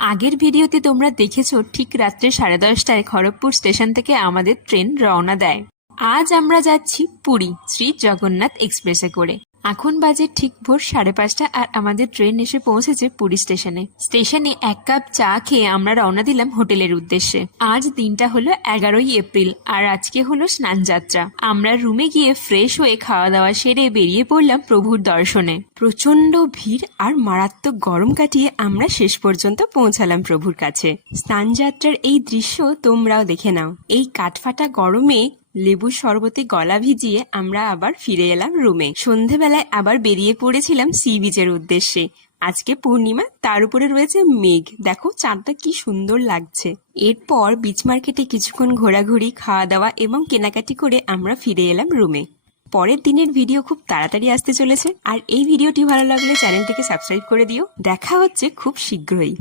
আগের ভিডিওতে তোমরা দেখেছো ঠিক রাত্রে 10:30টায় খড়গপুর স্টেশন থেকে আমাদের ট্রেন রওনা দেয়। আজ আমরা যাচ্ছি পুরী শ্রী জগন্নাথ এক্সপ্রেসে করে। এখন বাজে ঠিক ভোর 5:30 আর আমাদের ট্রেন এসে পৌঁছেছে পুরী স্টেশনে। স্টেশনে এক কাপ চা খেয়ে আমরা রওনা দিলাম হোটেলের উদ্দেশ্যে। আজ দিনটা হলো 11ই এপ্রিল আর আজকে হলো স্নানযাত্রা। আমরা রুমে গিয়ে ফ্রেশ হয়ে খাওয়া দাওয়া সেরে বেরিয়ে পড়লাম প্রভুর দর্শনে। প্রচন্ড ভিড় আর মারাত্মক গরম কাটিয়ে আমরা শেষ পর্যন্ত পৌঁছালাম প্রভুর কাছে। স্নানযাত্রার এই দৃশ্য তোমরাও দেখে নাও। এই কাঠফাটা গরমে লেবুর শরবতে গলা ভিজিয়ে আমরা আবার ফিরে এলাম রুমে। সন্ধেবেলায় আবার বেরিয়ে পড়েছিলাম সি বিচের উদ্দেশ্যে। আজকে পূর্ণিমা, তার উপরে রয়েছে মেঘ। দেখো চাঁদটা কি সুন্দর লাগছে। এরপর বিচ মার্কেটে কিছুক্ষণ ঘোরাঘুরি, খাওয়া দাওয়া এবং কেনাকাটি করে আমরা ফিরে এলাম রুমে। পরের দিনের ভিডিও খুব তাড়াতাড়ি আসতে চলেছে, আর এই ভিডিওটি ভালো লাগলে চ্যানেলটিকে সাবস্ক্রাইব করে দিও। দেখা হচ্ছে খুব শীঘ্রই।